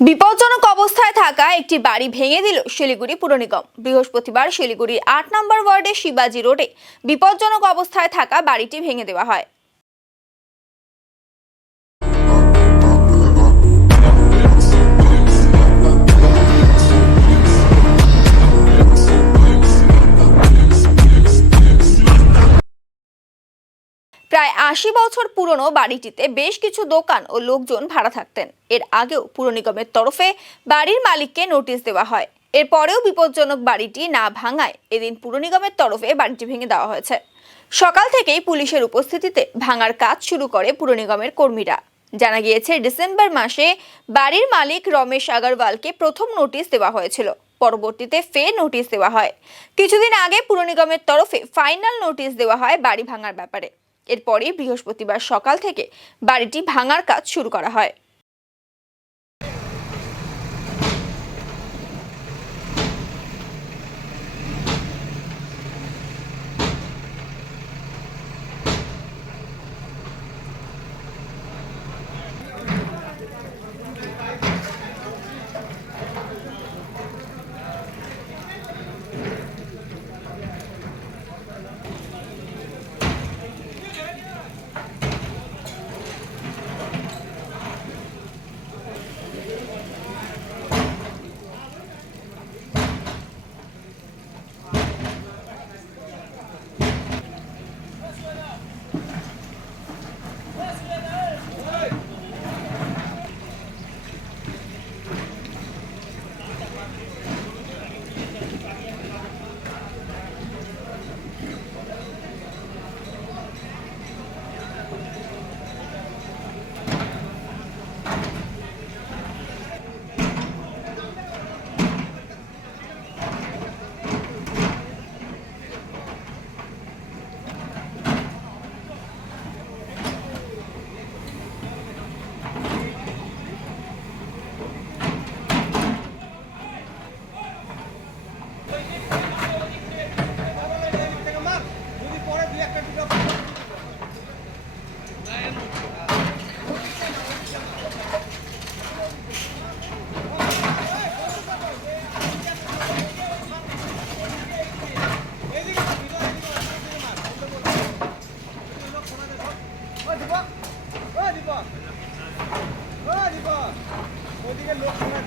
বিপজ্জনক অবস্থায় থাকা একটি বাড়ি ভেঙে দিল শিলিগুড়ি পুর নিগম। বৃহস্পতিবার শিলিগুড়ির ৮ নম্বর ওয়ার্ডের শিবাজি রোডে বিপজ্জনক অবস্থায় থাকা বাড়িটি ভেঙে দেওয়া হয়। প্রায় ৮০ বছর পুরনো বাড়িটিতে বেশ কিছু দোকান ও লোকজন ভাড়া থাকতেন। এর আগেও পুর নিগমের তরফে বাড়ির মালিককে নোটিশ দেওয়া হয়। এরপরেও বিপজ্জনক বাড়িটি না ভাঙায় এদিন পুর নিগমের তরফে বাড়িটি ভেঙে দেওয়া হয়েছে। সকাল থেকেই পুলিশের উপস্থিতিতে ভাঙার কাজ শুরু করে পুর নিগমের কর্মীরা। জানা গিয়েছে, ডিসেম্বর মাসে বাড়ির মালিক রমেশ আগরওয়ালকে প্রথম নোটিশ দেওয়া হয়েছিল। পরবর্তীতে ফের নোটিশ দেওয়া হয়। কিছুদিন আগে পুর নিগমের তরফে ফাইনাল নোটিশ দেওয়া হয় বাড়ি ভাঙার ব্যাপারে। এরপরই বৃহস্পতিবার সকাল থেকে বাড়িটি ভাঙার কাজ শুরু করা হয়। ওদিকে লোক শোনা